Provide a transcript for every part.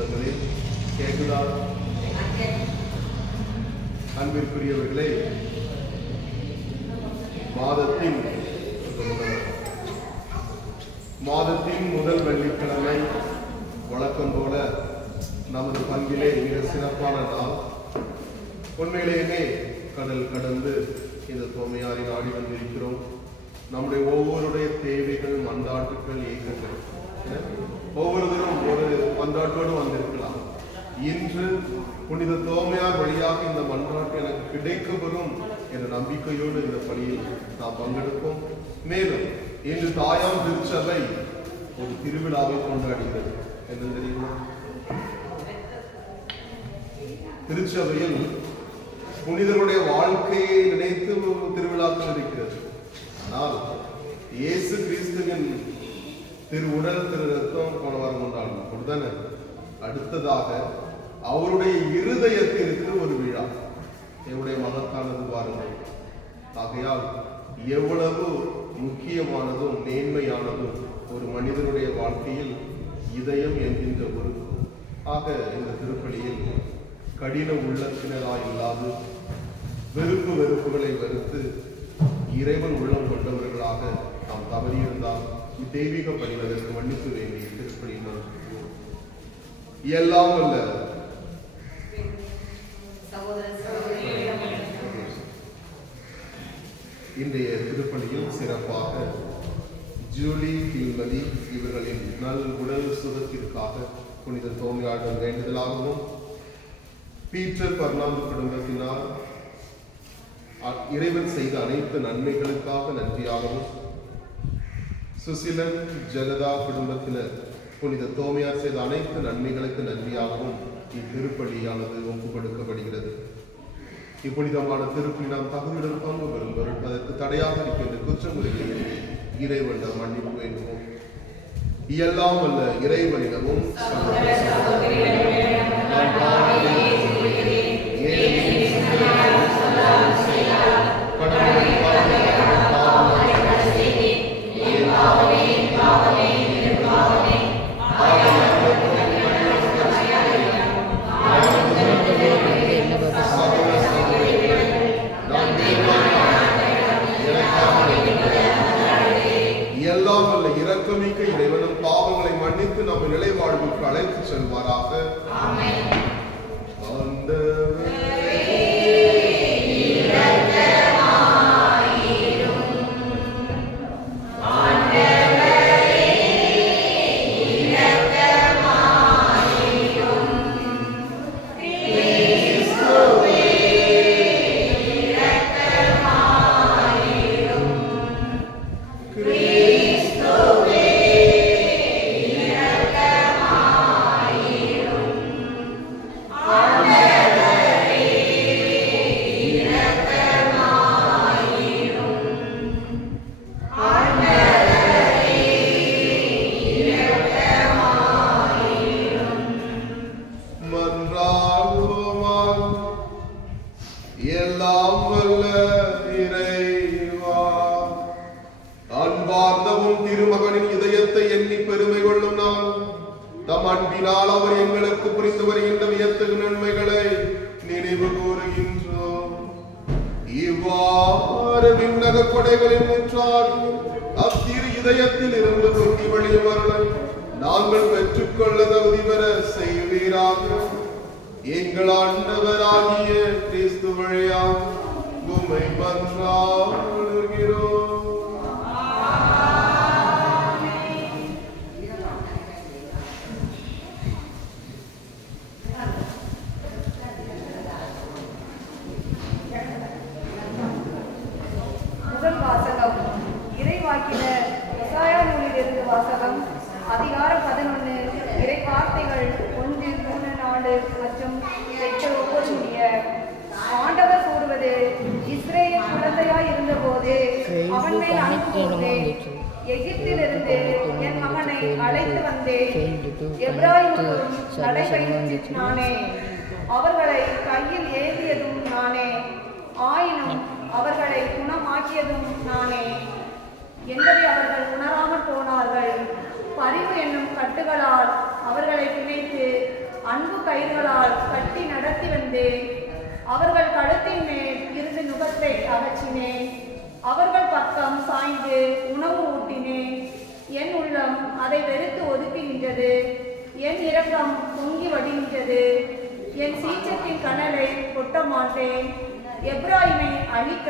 சொந்தங்களே, கேக்குதா? அன்பிற்குரியவர்களே, மாதத்தின் முதல் வெள்ளிக்கிழமை வழக்கம் போல நமது பங்கிலே மிக சிறப்பான நாள். உண்மையிலேயே கடல் கடந்து இந்த தோமையாரை நாடி வந்திருக்கிறோம். நம்முடைய ஒவ்வொருடைய தேவைகள், மன்றாட்டுகள், ஏக்கங்கள் ஒவ்வொருவரும் ஒரு மன்றாட்டோடு வந்திருக்கலாம். இன்று புனித தோமையார் வழியாக இந்த மன்றாட்டு எனக்கு கிடைக்கப்பெறும் என்ற நம்பிக்கையோடு இந்த பணியில் நாம் பங்கெடுப்போம். மேலும் இன்று தாயாம் திருச்சபை ஒரு திருவிழாவை கொண்டாடுகிறது. என்ன தெரியுமா? திருச்சபையில் புனிதருடைய வாழ்க்கையை நினைத்து திருவிழாக்கள் இருக்கிறது. ஆனால் இயேசு கிறிஸ்துவின் திரு உடல், திரு ரத்தம் போன வாரம் கொண்டாடும் அப்படித்தானே. அடுத்ததாக அவருடைய இருதயத்திற்கு ஒரு விழா. என்னுடைய மகத்தானது பாருங்கள். ஆகையால் எவ்வளவு முக்கியமானதும் மேன்மையானதும் ஒரு மனிதனுடைய வாழ்க்கையில் இதயம் என்கின்ற உறுப்பு. ஆக இந்த திருப்பலியில் கடின உள்ளத்தினராய் இல்லாது வெறுப்புகளை வெறுத்து இறைவன் உள்ளம் கொண்டவர்களாக நாம் தவறியிருந்தால் தெய்வீக பணிவதற்கு மன்னிப்பு வேண்டிய திருப்பலியில் எல்லாம் அல்ல இன்றைய திருப்பலியில் சிறப்பாக ஜூலி கில்மதி இவர்களின் நல் உடல் சுகத்திற்காக புனித தோமையாளர் வேண்டுதலாகவும், பீட்டர் பர்னாந்து குடும்பத்தினால் இறைவன் செய்த அனைத்து நன்மைகளுக்காக நன்றியாகவும், சுசிலன் ஜெகதா குடும்பத்தினர் புனித தோமையார் செய்த அனைத்து நன்மைகளுக்கு நன்றியாகவும் இத்திருப்பலியானது ஒப்புக் கொடுக்கப்படுகிறது. இப்புனிதமான திருப்பலி நாம் தகுதியுடன் பங்கு பெறும் பொருள் அதற்கு தடையாக இருக்கின்ற குற்றமுறைகளில் இறைவன் மன்னிப்பு வேண்டுவோம். எல்லாம் அல்ல இறைவனிடமும் இரக்கமிக்க இறைவனும் பாவங்களை மன்னித்து நம்ம நிலை வாழ்வுக்கு அழைத்து செல்வாராக. நாங்கள் பெற்றுக்கொள்ள தகுதி பெற செய்வீராக. எங்கள் ஆண்டவராகிய கிறிஸ்து வழியாக உம்மை மன்றாடுகிறோம். முதல் வாசகம் இறைவாக்கினர் எசாயா நூலிலிருந்து வாசகம். அதிகாரம் 11 இறை வார்த்தைகள் 1, 3, 4 மற்றும் 8 ஒவ்வொரு முடிய. ஆண்டவர் கூறுவது, இஸ்ரேல் குழந்தையாய் இருந்தபோது அவன் மேல் அன்பு கூர்ந்தேன். எகிப்திலிருந்து என் மகனை அழைத்து வந்தேன். எப்ராயிமுக்கும் நடைபயிற்சி நானே. அவர்களை கையில் ஏந்தியதும் நானே. ஆயினும் அவர்களை குணமாக்கியதும் நானே. என்பதை அவர்கள் உணராமல் போனார்கள். பரிவு என்னும் கட்டுகளால் அவர்களை பிணைத்து கயிறுகளால் கட்டி நடத்தி வந்தேன். அவர்கள் கழுத்தின் மேல் இருந்து நுகத்தை அகற்றினேன். அவர்கள் பக்கம் சாய்ந்து உணவு ஊட்டினேன். என் உள்ளம் அதை வெறுத்து ஒதுக்கி நின்றது. என் இரக்கம் பொங்கி வடிகின்றது. என் சீற்றத்தின் கனலை கொட்ட மாட்டேன். எப்ராயிமை அழிக்க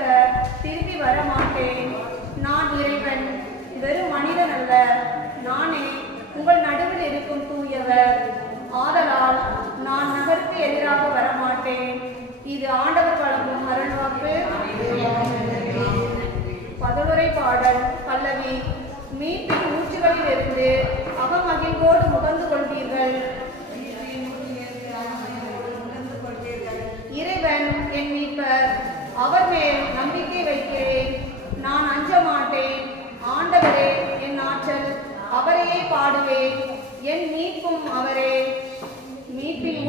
திரும்பி வர மாட்டேன். நான் இறைவன், வெறும் மனிதன் அல்ல. நானே உங்கள் நடுவில் இருக்கும் தூயவர். ஆதலால் நான் நகருக்கு எதிராக வரமாட்டேன். இது ஆண்டவர் வழங்கும் அருள்வாக்கு. பதிலுரை பாடல் பல்லவி. மீட்பின் ஊற்றுகளில் இருந்து அகமகிழ்வோடு முகந்து கொள்வீர்கள். இறைவன் என் மீட்பர், அவர் மேல் நம்பிக்கை வைக்கிறேன். நான் அஞ்ச மாட்டேன். ஆண்டவரே என் ஆற்றல், அவரையே பாடுவேன். என் மீட்பும் அவரே. மீட்பின்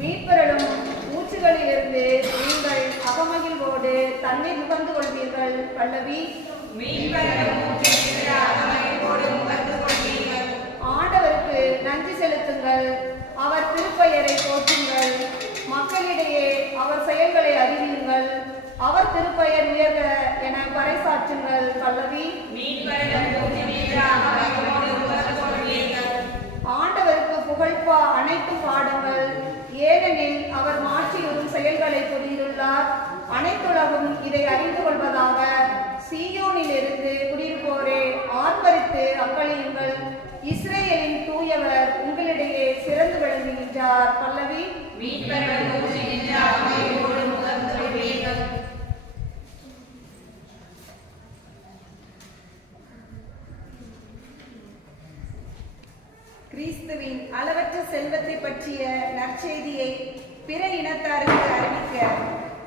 மீட்பரலும் ஊற்றுகளிலிருந்து நீங்கள் அகமகிழ்வோடு தண்ணீர் முகந்து கொள்வீர்கள். பல்லவி. ஆண்டவருக்கு நன்றி செலுத்துங்கள். அவர் திருப்பெயரை போற்றுங்கள். மக்களிடையே அவர் செயல்களை அறிவீர்கள். அவர் திருப்பெயர் உயர்க என பறைசாற்றுங்கள். பல்லவி. ஆண்டவருக்கு புகழ்பா அனைத்தும் பாடுங்கள். ஏனெனில் அவர் மாற்றியுறும் செயல்களை புரிந்துள்ளார். அனைத்துலகும் இதை அறிந்து கொள்வதாக. சீயோனில் இருந்து குடியிருப்போரே ஆர்ப்பரித்து அக்களியுங்கள். இஸ்ரேலின் தூயவர் உங்களிடையே சிறந்து விளங்குகின்றார். பல்லவி. கிறிஸ்துவின் அளவற்ற செல்வத்தை பற்றிய நற்செய்தியை பிற இனத்தாருக்கு அறிவிக்க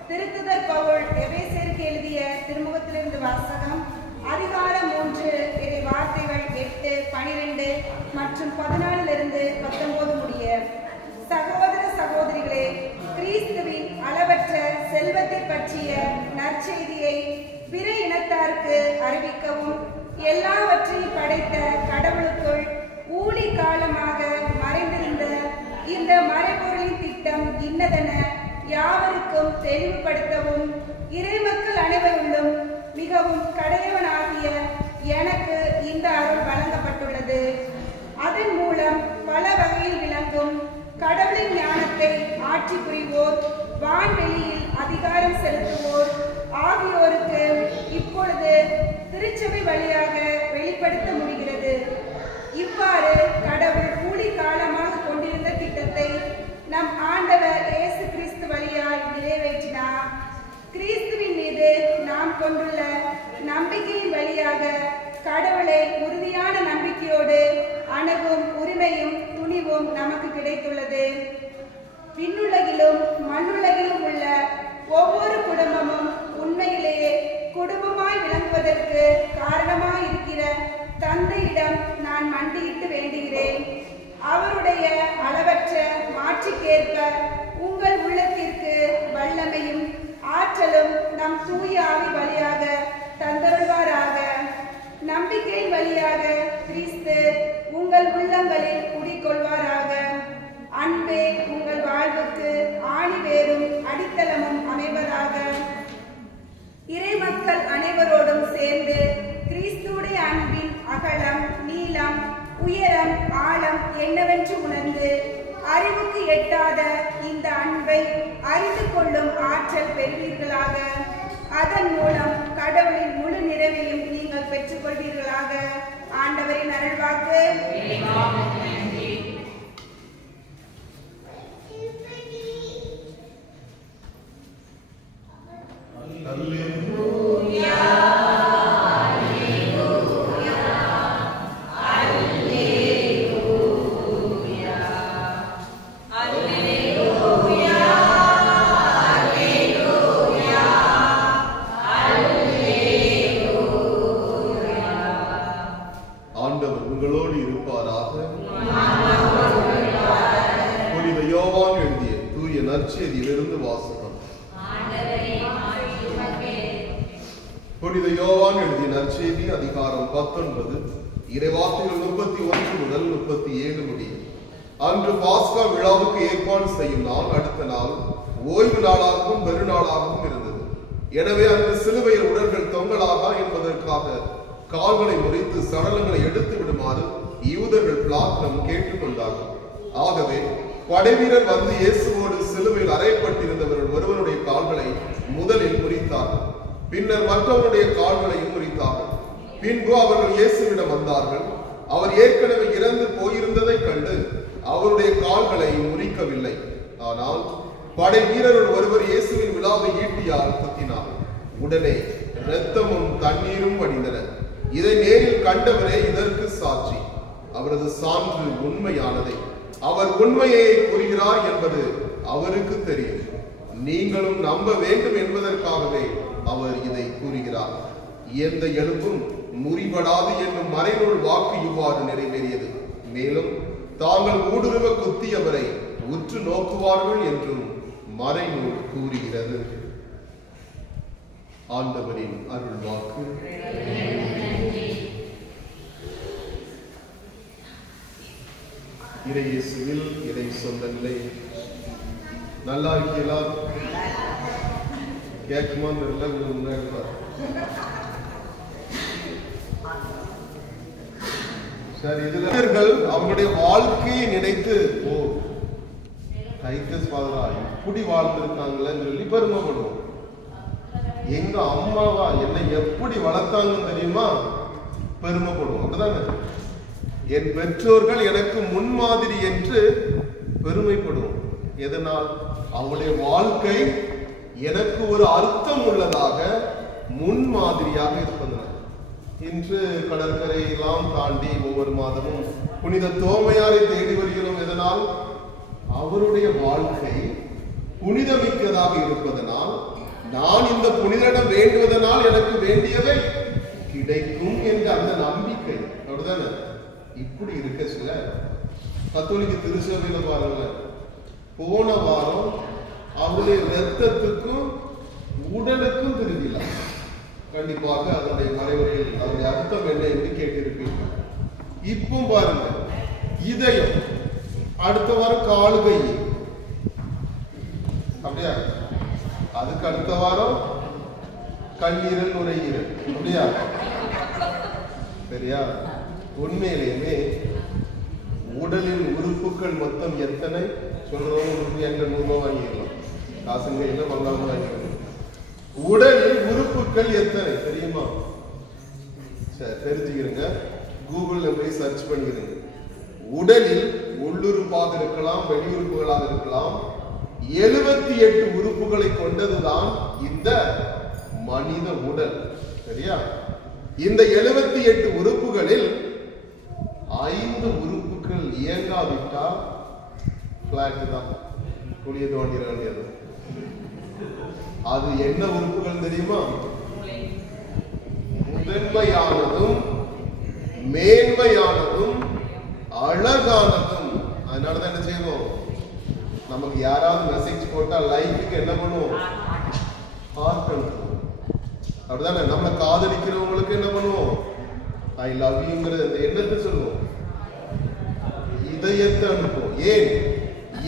திருத்துதர் பவுல் எபேசியருக்கு எழுதிய திருமுகத்திலிருந்து வாசகம். அதிகாரம் 3 இறை வார்த்தைகள் 8, 12 மற்றும் 14 19 முடிய. சகோதர சகோதரிகளே, கிறிஸ்துவின் அளவற்ற செல்வத்தை பற்றிய நற்செய்தியை பிற இனத்தாருக்கு அறிவிக்கவும் எல்லாவற்றையும் படைத்த கடவுளுக்குள் ஊழி காலமாக மறைந்திருந்த இந்த மறைபொருளின் திட்டம் இன்னதென யாவருக்கும் தெளிவுபடுத்தவும் இறைமக்கள் அனைவருள்ளும் மிகவும் கடையவனாகிய எனக்கு இந்த அருள் வழங்கப்பட்டுள்ளது. அதன் மூலம் பல வகையில் விளங்கும் கடவுளின் ஞானத்தை ஆட்சி புரிவோர், வான்வெளியில் அதிகாரம் செலுத்துவோர் ஆகியோருக்கு இப்பொழுது திருச்சபை வழியாக வெளிப்படுத்த முடிகிறது. இவ்வாறு கடவுள் ஊழி காலமாக கொண்டிருந்த திட்டத்தை நம் ஆண்டவர் இயேசு கிறிஸ்து வழியால் நிறைவேற்றினார். கிறிஸ்துவின் மீது நாம் கொண்டுள்ள நம்பிக்கையின் வழியாக கடவுளை உறுதியான நம்பிக்கையோடு அணுகும் உரிமையும் துணிவும் நமக்கு கிடைத்துள்ளது. விண்ணுலகிலும் மண்ணுலகிலும் உள்ள ஒவ்வொரு குடும்பமும் உண்மையிலேயே குடும்பமாய் விளங்குவதற்கு காரணமாய் இருக்கிற தந்தையிடம் நான் மண்டியிட்டு வேண்டுகிறேன். அவருடைய அளவற்ற மாட்சிக்கேற்ப உங்கள் உள்ளத்திற்கு வல்லமையும் ஆற்றலும் நம் தூய ஆவி வழியாக தந்தருள்வாராக. நம்பிக்கையின் வழியாக கிறிஸ்து உங்கள் உள்ளங்களில் குடிக்கொள்வாராக. அன்பே உங்கள் வாழ்வுக்கு ஆணிவேரும் அடித்தளமும் அமைவதாக. இறைமக்கள் அனைவரோடும் சேர்ந்து கிறிஸ்துவுடைய அன்பின் அகலம், நீளம், உயரம், ஆழம் என்னவென்று உணர்ந்து அறிவுக்கு எட்டாத இந்த அன்பை அறிந்து கொள்ளும் ஆற்றல் பெறுவீர்களாக. அதன் மூலம் கடவுளின் முழு நிறைவையும் நீங்கள் பெற்றுக்கொள்வீர்களாக. ஆண்டவரின் அருள்வாக்கு. ஆண்டவர் உங்களோடு இருப்பாராக. புனித யோவான் எழுதிய தூய நற்செய்தியிலிருந்து வாசகம். புனித யோவான் எழுதிய நற்செய்தி அதிகாரம் 19 இறைவார்த்தைகள் 31 முதல் அன்று பாஸ்கா விழாவுக்கு ஏற்பாடு செய்யும் நாள் அடுத்த நாள் ஓய்வு நாளாகவும் பெருநாளாகவும் இருந்தது. எனவே அன்று சிலுவையில் உடல்கள் தொங்கலாகா என்பதற்காக கால்களை முறித்து சடலங்களை எடுத்து விடுமாறு யூதர்கள் பிளாத்தினம் கேட்டுக்கொண்டார்கள். ஆகவே படைவீரர் வந்து இயேசுவோடு சிலுவையில் அறையப்பட்டிருந்தவர்கள் ஒருவனுடைய கால்களை முதலில் முறித்தார்கள். பின்னர் மற்றவருடைய கால்களையும் முறித்தார்கள். பின்பு அவர்கள் இயேசுவிடம் வந்தார்கள். அவர் ஏற்கனவே இறந்து போயிருந்ததை கண்டு அவருடைய கால்களை முறிக்கவில்லை. ஆனால் படை வீரர்கள் ஒருவர் இயேசுவின் விழாவை ஈட்டியால் குத்தினார். உடனே இரத்தமும் தண்ணீரும் வடிந்தன. இதை நேரில் கண்டவரே இதற்கு சாட்சி. அவரது சான்று உண்மையானதை, அவர் உண்மையை கூறுகிறார் என்பது அவருக்கு தெரியும். நீங்களும் நம்ப வேண்டும் என்பதற்காகவே அவர் இதை கூறுகிறார். எந்த எலும்பும் முறிபடாது என்னும் மறைநூல் வாக்கு இவ்வாறு நிறைவேறியது. மேலும் தாங்கள் ஊடுருவ குத்தியவரை உற்று நோக்குவார்கள் என்றும் மறைநூல் கூறுகிறது. ஆண்டவரின் அருள் வாக்கு. இறையேசுவில் இறை சொந்தங்களே, நல்லா இருக்கீங்களா? கேட்குமா? முன்னாடி சரி, இதுல அவங்களுடைய வாழ்க்கையை நினைத்து ஓ டைட்டஸ் ஃபாதரா இப்படி வாழ்ந்திருக்காங்களேன்னு சொல்லி பெருமைப்படுவோம். எங்க அம்மாவா என்னை எப்படி வளர்த்தாங்கன்னு தெரியுமா பெருமைப்படுவோம். அப்படிதானே? என் பெற்றோர்கள் எனக்கு முன்மாதிரி என்று பெருமைப்படுவோம். எதனால்? அவங்களுடைய வாழ்க்கை எனக்கு ஒரு அர்த்தம் உள்ளதாக முன்மாதிரியாக இருப்பதனால். இன்று கடற்கரையெல்லாம் தாண்டி ஒவ்வொரு மாதமும் புனித தோமையாரை தேடி வருகிறோம். எதனால்? அவருடைய வாழ்க்கை புனிதமிக்கதாக இருப்பதனால், நான் இந்த புனிதரிடம் வேண்டுவதனால் எனக்கு வேண்டியவை கிடைக்கும் என்ற அந்த நம்பிக்கை. அப்படிதானே? இப்படி இருக்க சில கத்தோலிக்க திருச்சபையில பாருங்க, போன வாரம் அவருடைய இரத்தத்துக்கும் உடலுக்கும் திருவிழா. கண்டிப்பாக அதனுடைய மறைவுரையில் அதனுடைய அர்த்தம் என்ன என்று கேட்டிருப்பீர்கள். இப்போ பாருங்க, இதயம், அடுத்த வாரம் காலுகை, அப்படியா? அதுக்கு அடுத்த வாரம் கல்லீரல், நுரையீரல், அப்படியா? சரியா? உண்மையிலேயே உடலின் உறுப்புகள் மொத்தம் எத்தனை சொல்றவங்க எங்க 100 ரூபாய் வாங்கிடலாம், காசுங்க இல்லை, பங்காளம் வாங்கிடலாம். உடலில் உறுப்புகள் எத்தனை தெரியுமா? சரி, தெரிஞ்சுக்கிறீங்க. கூகுள்ல போய் சர்ச் பண்ணிக்கிறீங்க. உடலில் உள்ளுறுப்பாக இருக்கலாம், வெளியுறுப்புகளாக இருக்கலாம், 78 உறுப்புகளை கொண்டதுதான் இந்த மனித உடல். சரியா? இந்த 78 உறுப்புகளில் 5 உறுப்புகள் இயங்காவிட்டால் பிளாட் தான், குளிய தோண்டிட வேண்டியது. அது என்ன உறுப்புகள் தெரியுமா? முதன்மையானதும் மேன்மையானதும் அழகானதும். அதனாலதான் என்ன செய்வோம்? நமக்கு யாராவது மெசேஜ் போட்டா லைஃபுக்கு என்ன பண்ணுவோம்? ஹார்ட் அனுப்புவோம். அப்படிதானே? நம்ம காதலிக்கிறவங்களுக்கு என்ன பண்ணுவோம்? ஐ லவ் யூங்கிறது அந்த எண்ணத்தை சொல்லுவோம். இதயத்தை அனுப்புவோம். ஏன்?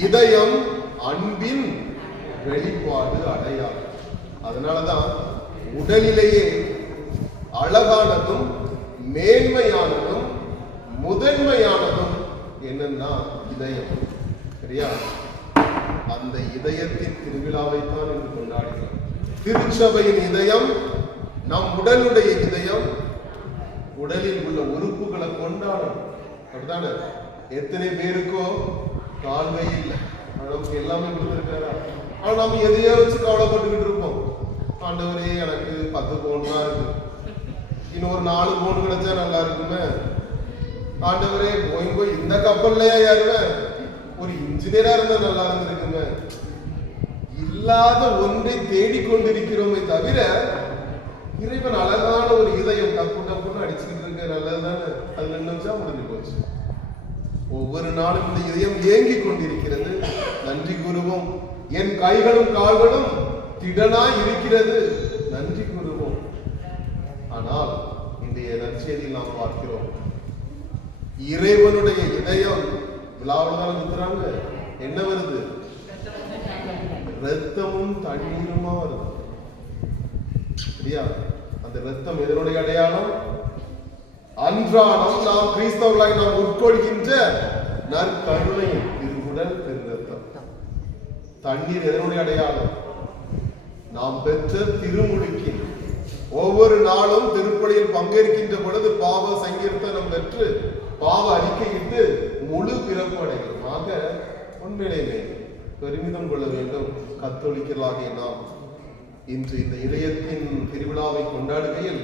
இதயம் அன்பின் வெளிப்பாடு, அடையாளம். அதனாலதான் உடலிலேயே அழகானதும் மேன்மையானதும் முதன்மையானதும் என்னன்னா இதயம். சரியா? அந்த இதயத்தின் திருவிழாவைத்தான் இன்று கொண்டாடுகிறோம். திருச்சபையின் இதயம், நம் உடலுடைய இதயம், உடலில் உள்ள உறுப்புகளை கொண்டாடும். அப்படித்தானே? எத்தனை பேருக்கோ கால்கை இல்லை, நமக்கு எல்லாமே கொடுத்திருக்காரா? ஆனா நம்ம எதையோ வச்சு கவலைப்பட்டுக்கிட்டு இருப்போம். ஆண்டவரே, எனக்கு 10 பவுன் தான் இருக்கு, இன்னும் ஒரு 4 பவுன் கிடைச்சா நல்லா இருக்குமே. ஆண்டவரே, போய் இந்த கப்பல்லையா ஏறுவேன், ஒரு இன்ஜினியரா இருந்தா நல்லா இருந்திருக்குமே. இல்லாத ஒன்றை தேடிக்கொண்டிருக்கிறோமே தவிர, இறைவன் அழகான ஒரு இதயம் டப்பு டப்புன்னு அடிச்சுக்கிட்டு இருக்க, நல்லதுதானே? அது 2 நிமிஷம் முடிஞ்சு போச்சு. ஒவ்வொரு நாளும் இந்த இதயம் ஏங்கிக் கொண்டிருக்கிறது. நன்றி கூறுவோம். என் கைகளும் கால்களும் திடனாய் இருக்கிறது, நன்றி கூறுவோம். ஆனால் இன்றைய நற்செய்தியில் நாம் பார்க்கிறோம், இறைவனுடைய இதயம் விழாவில் தான் குத்துறாங்க. என்ன வருது? ரத்தமும் தண்ணீருமா வருது. சரியா? அந்த ரத்தம் எதனுடைய அடையாளம்? அன்றாடம் நாம் கிறிஸ்தவர்களாக நாம் உட்கொள்கின்ற நற்கருணை திருவுடல் திருரத்தம். தண்ணீர் எதனுடைய அடையாளம்? நாம் பெற்ற திருமுழுக்கின். ஒவ்வொரு நாளும் திருப்பலியில் பங்கேற்கின்ற பொழுது பாவ சங்கீர்த்தனம் பெற்று பாவ அறிக்கையிட்டு முழு பிறப்பு அடைகிறோம். ஆக உண்மையிலேயே பெருமிதம் கொள்ள வேண்டும். கத்தோலிக்கர்களாகிய நாம் இன்று இந்த இளையத்தின் திருவிழாவை கொண்டாடுகையில்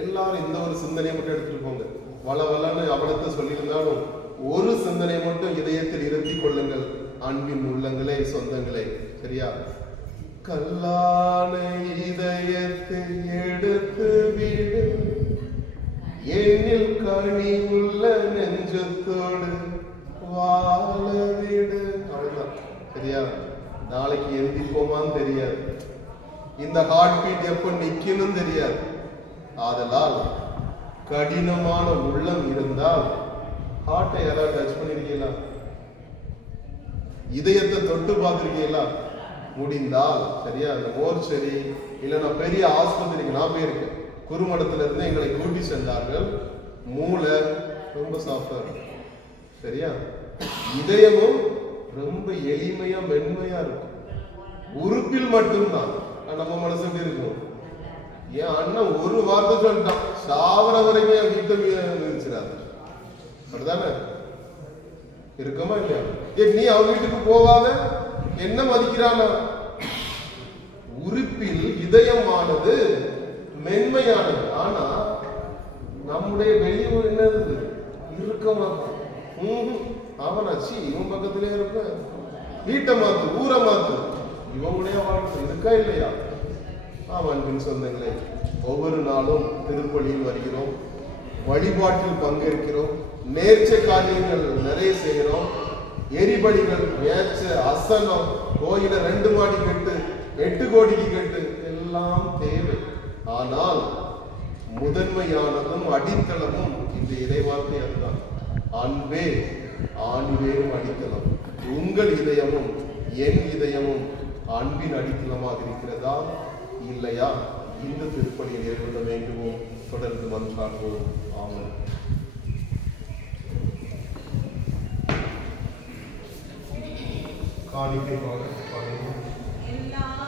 எல்லாரும் இந்த ஒரு சிந்தனையை மட்டும் எடுத்துட்டு போங்க. வளவலன்னு அவலத்தை சொல்லியிருந்தாலும் ஒரு சிந்தனை மட்டும் இதயத்தில் இருத்திக் கொள்ளுங்கள். அன்பின் உள்ளங்களே, சொந்தங்களே. சரியா? கல்லான இதயத்தை எடுத்து விடு, எண்ணில் கனி உள்ள நெஞ்சத்தோடு வாழ விடு. அவ்வளவுதான். சரியா? நாளைக்கு எழுந்திப்போமான்னு தெரியாது. இந்த ஹார்ட் பீட் எப்ப நிக்கணும் தெரியாது. ஆதலால் கடினமான உள்ளம் இருந்தால் ஹார்ட்டை யாராவது டச் பண்ணிருக்கீங்களா? இதயத்தை தொட்டு பார்த்திருக்கீங்களா? முடிந்தால் சரியா, அந்த மோர்ச்சரி இல்லைன்னா பெரிய ஆஸ்பத்திரிக்கு நான் போயிருக்கேன். குறுமடத்துல இருந்து எங்களை கூட்டி சென்றார்கள். மூளை ரொம்ப சாஃப்டா இருக்கும். சரியா? இதயமும் ரொம்ப எளிமையா மென்மையா இருக்கும். உறுப்பில் மட்டும்தான். நம்ம மனசு எப்படி இருக்கும்? என் அண்ணன் ஒரு வார்த்தை சொல்லிட்டான், சாவர வரைக்கும் என் வீட்டை மிதிச்சிடாது. அப்படிதானே இருக்கமா இல்லையா? நீ அவன் வீட்டுக்கு போகாத என்ன மதிக்கிறானா? உறுப்பில் இதயமானது மென்மையானது. ஆனா நம்முடைய வெளியே என்னது? இருக்கமா. அவனாச்சி இவன் பக்கத்திலே இருப்ப. வீட்டை மாத்து, ஊரை மாத்து, இவனுடைய வாழ்க்கை இருக்கா இல்லையா? அன்பின் சொந்தங்களே, ஒவ்வொரு நாளும் திருப்பலியில் வருகிறோம், வழிபாட்டில் பங்கேற்கிறோம், நேர்ச்சை காரியங்கள் நிறைய செய்கிறோம். எரிபடிகள், மேட்ச, அசனம், கோயில 2 மாடி கட்டு, 8 கோடிக்கு கட்டு எல்லாம் தேவை. ஆனால் முதன்மையானதும் அடித்தளமும் இந்த இறைவார்த்தை அதுதான். அன்பே ஆணிவேரும் அடித்தளம். உங்கள் இதயமும் என் இதயமும் அன்பின் அடித்தளமாக இருக்கிறதா இல்லையா? இந்த திருப்பலியை நிறைவேற்ற வேண்டுவோம். தொடர்ந்து மன்றாடுவோம். ஆமென். காணிக்கைக்காக எல்லாம்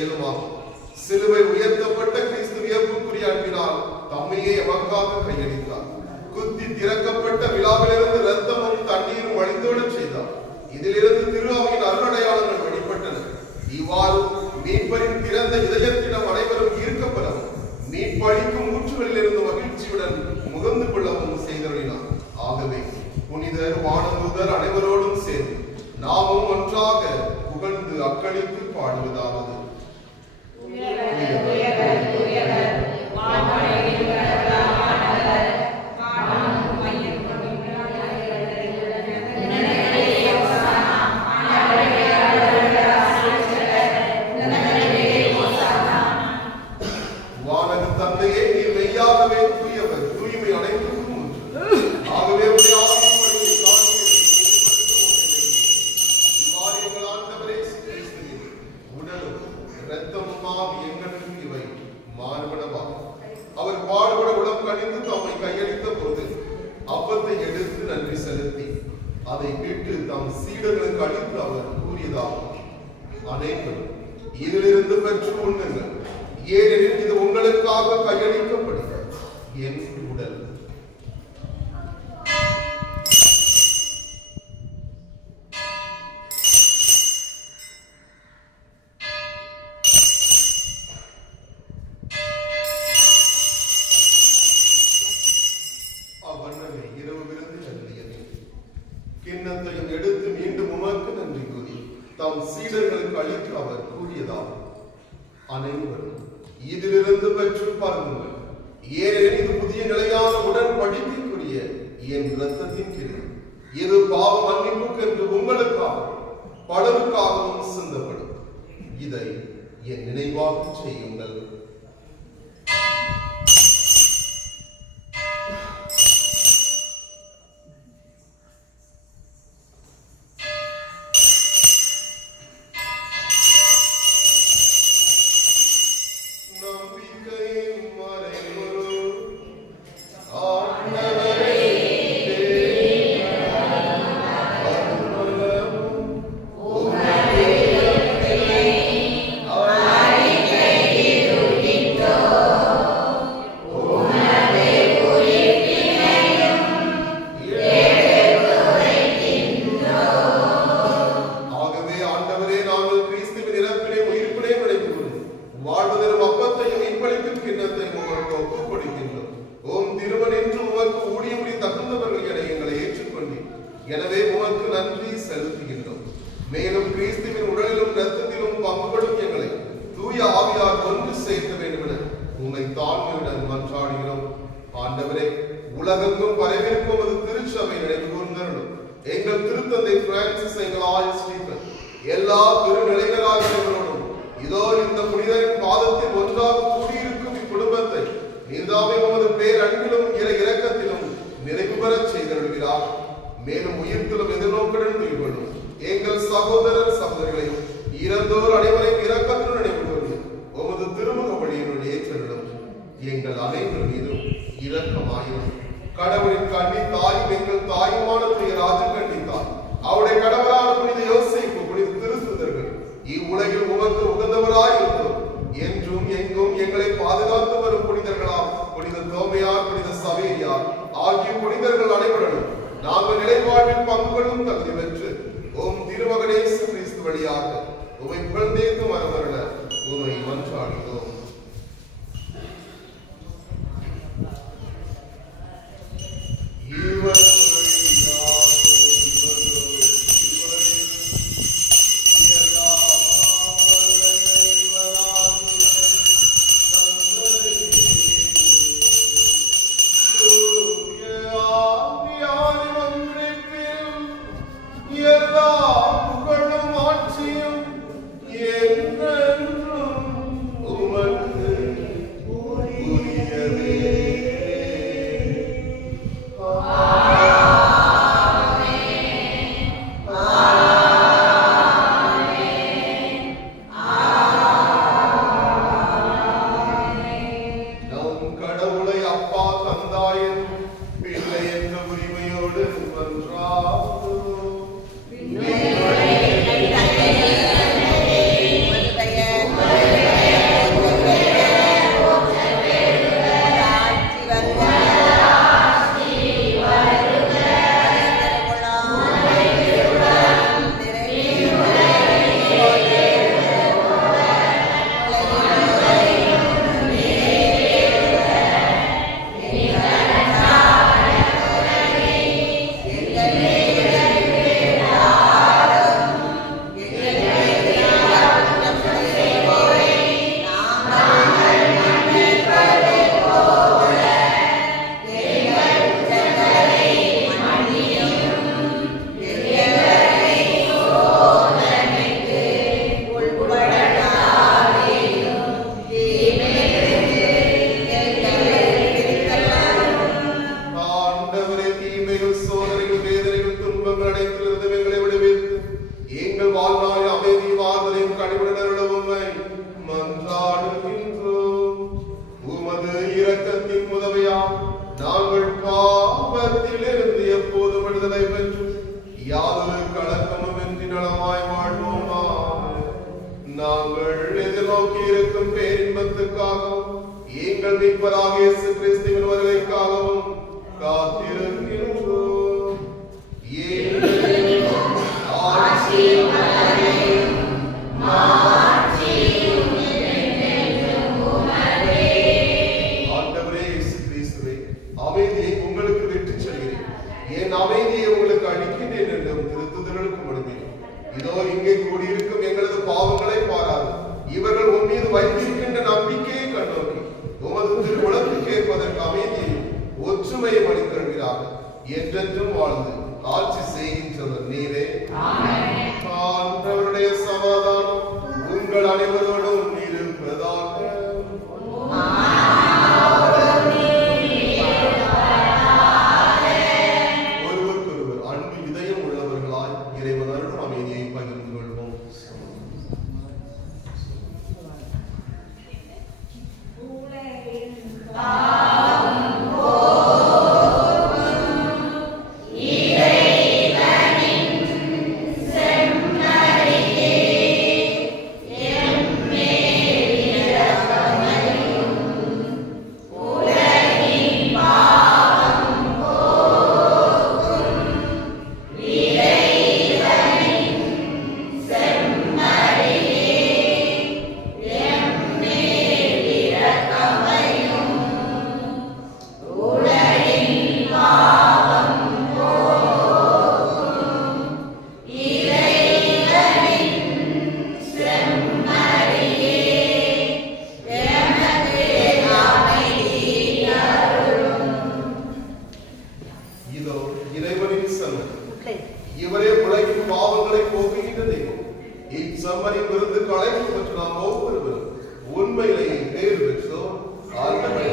செயலுமாகும். சிலுவை உயர்த்தப்பட்ட கிறிஸ்து வியப்புக்குரிய அன்பினால் தம்மையே எமக்காக கையளித்தார். குத்தி திறக்கப்பட்ட விழாவிலிருந்து இரத்தமும் தண்ணீரும் வழிந்தோடச் செய்தார். இதிலிருந்து திரு அவையின் அருளடையாளங்கள் வெளிப்பட்டன. இவ்வாறு மீட்பரின் திறந்த இதயத்திடம் அனைவரும் ஈர்க்கப்படவும் மீட்பளிக்கும் ஊற்றுகளிலிருந்து மகிழ்ச்சியுடன் முகந்து கொள்ளவும் செய்தருளினார். ஆகவே புனிதர் வானதூதர் அனைவரோடும் சேர்ந்து நாமும் ஒன்றாக புகழ்ந்து அக்களித்து பாடுவதாவது. தந்தையே, நீர் மெய்யாகவே தூயவர், தூய்மை அனைத்துக்கும் ஒன்று. ஆகவே உடைய ஆவியின் இவ்வாறு எங்கள் ஆண்டவரே கிறிஸ்துவின் உடலும் இரத்தமும் ஆவி எங்களுக்கு இவை மாறுபடவாகும். அவர் பாடுபட உடம் கணிந்து தம்மை கையளித்த போது அப்பத்தை எடுத்து நன்றி செலுத்தி அதை விட்டு தம் சீடர்களுக்கு அளித்து அவர் கூறியதாகும். அனைவரும் இதிலிருந்து பெற்று உண்ணுங்கள், ஏனெனில் இது உங்களுக்காக கையளிக்கப்படுகிறது என் உடல். அவ்வண்ணமே இரவு விருந்து அருளியது. கிண்ணத்தையும் எடுத்து மீண்டும் உமக்கு நன்றி கூறி தம் சீடர்களுக்கு அளித்து அவர் கூறியதாகும். அனைவரும் இதிலிருந்து பெற்று பாருங்கள், ஏனெனில் இது புதிய நிலையான உடன்படிக்கைக்குரிய என் இரத்தத்தின் கிண்ணம். இது பாவ மன்னிப்புக்கு என்று உங்களுக்காகவும் பலருக்காகவும் சிந்தப்படும். இதை என் நினைவாக செய்யுங்கள். எனவே உமக்கு நன்றி செலுத்துகின்றோம். மேலும் கிறிஸ்துவின் உடலிலும் இரத்தத்திலும் பங்குபடும் எங்களை தூய ஆவியார் ஒன்று சேர்க்க வேண்டும் என உம்மை தாழ்மையுடன் மன்றாடுகிறோம். ஆண்டவரே, உலகெங்கும் பரவிருக்கும் ஒரு திருச்சபை நினைவு கூர்ந்தருளும். எங்கள் திருத்தந்தை பிரான்சிஸ், எங்கள் ஆயர் ஸ்டீபன், எல்லா திருநிலைகளாகிறவரோடும் இதோ இந்த புனிதரின் பாதத்தில் ஒன்றாக கூடியிருக்கும் இக்குடும்பத்தை நீர்தாமே உமது பேர் அன்பிலும் இறை இரக்கத்திலும் நிறைவு பெறச் செய்தருள்கிறார். மேலும் உயிர்த்திலும் எதிர்நோக்குடன் துயில்கொள்ளும் எங்கள் சகோதரர் சகோதரிகளையும் இறந்தோர் அனைவரையும் இரக்கத்துடன் நினைவு கூர்ந்து உமது திருமுக வழியினுடைய ஏற்றலும் எங்கள் அனைவர் மீதும் இரக்கமாயிரும். கடவுளின் கண்ணி தாயும் எங்கள் தாயுமான தூய ராஜ கண்டித்தார். அவருடைய கடவுளான புனித யோசேப்பு, புனித திருத்தூதர்கள் இவ்வுலகில் உமக்கு உகந்தவராயிருந்தோம். என்றும் எங்கும் எங்களை பாதுகாத்து வரும் புனிதர்களாம் புனித தோமையார், புனித சவேரியார் ஆகிய புனிதர்கள் அனைவரும் நாங்கள் நிலைப்பாட்டில் பங்குகளும் தகுதி பெற்று ஓம் திருமகனே கிறிஸ்து வழியாக உமை புகழ்ந்தேத்து மரமரண உமை மன்றாடுகிறோம். பெயர் மீட்பராகிய இயேசு கிறிஸ்துவின் வருகைக்காகவும் காத்திருக்கின்றோம். ஏனெனில் ஆட்சியும் வல்லமையும் மாட்சியும் என்றென்றும் உமதே. ஆண்டவரே இயேசு கிறிஸ்துவே, அமைதியை உங்களுக்கு விட்டுச் செல்கிறேன், என் அமைதியை உங்களுக்கு அளிக்கின்றேன் என்றும் திருத்துதலுக்கு முடிந்தேன். இதோ இங்கே கூடியிருக்கும் எங்களது பாவங்களை பாராது, இவர்கள் உன் மீது வைத்திருக்கின்ற நம்பிக்கையை கண்ணோக்கி உமது திருவுளத்து கேட்பதற்கு அமைதியையும் ஒற்றுமையை அளித்திருக்கிறார்கள். என்றென்றும் வாழ்ந்து ஆட்சி செய்கின்றவர் நீரே. ஆண்டவருடைய சமாதானம் உங்கள் அனைவரோடும் இருப்பதாக. ஒருவருக்கொருவர் அன்பு இதயம் உள்ளவர்களாய் இறைவன் அருளும் அமைதியை பகிர்ந்து கொள்வோம். இவரே உலகின் பாவங்களை போக்குகின்ற தெய்வம். இச்சம்மரின் விருந்து களைப்பு பெற்று நாம் ஒவ்வொருவரும் உண்மையிலேயே பேர் பெற்றோம். Amen.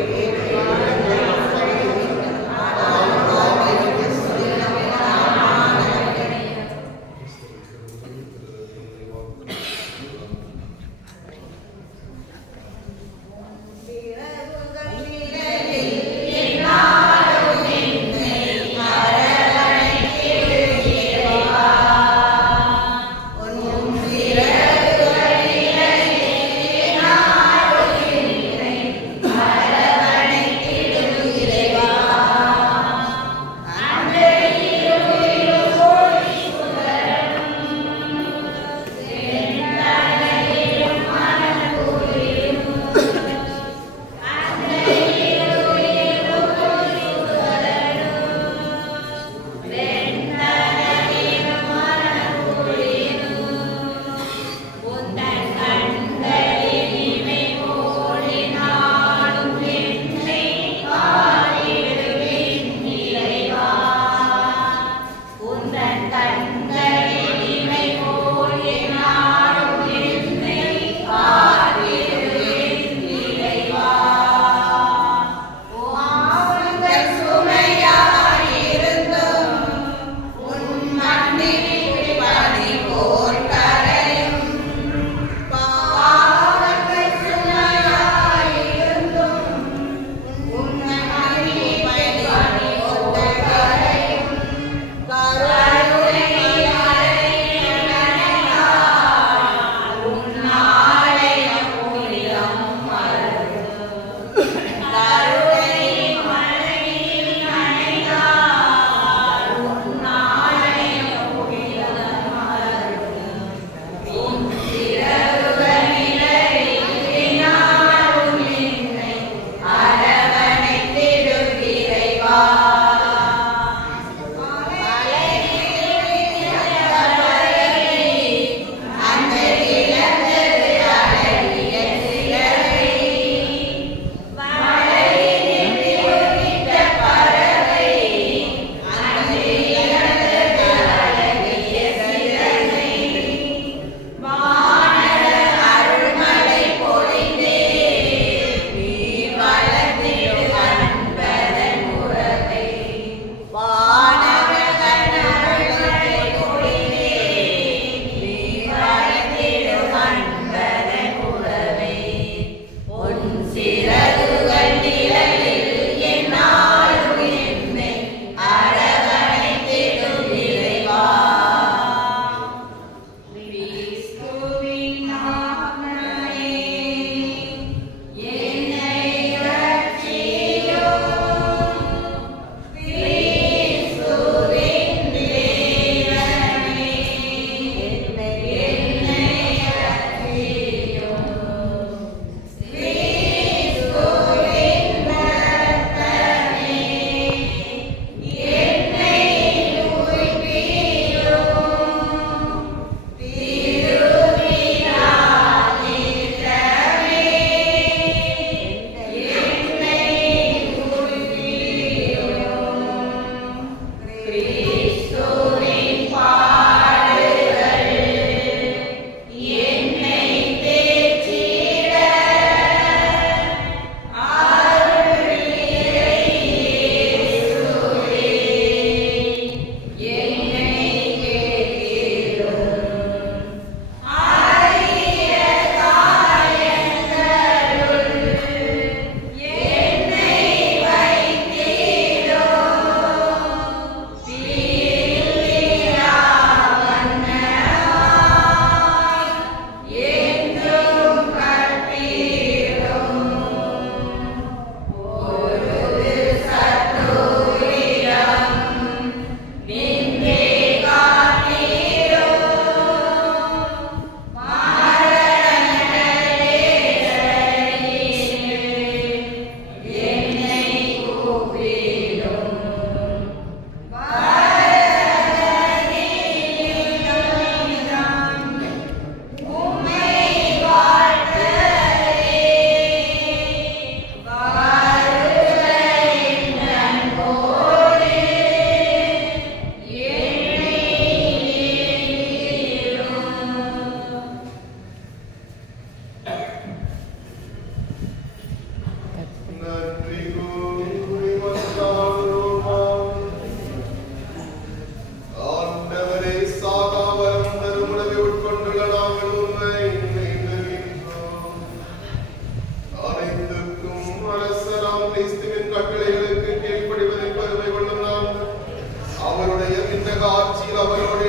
அவருடைய விண்ணக ஆட்சியில் அவரோடு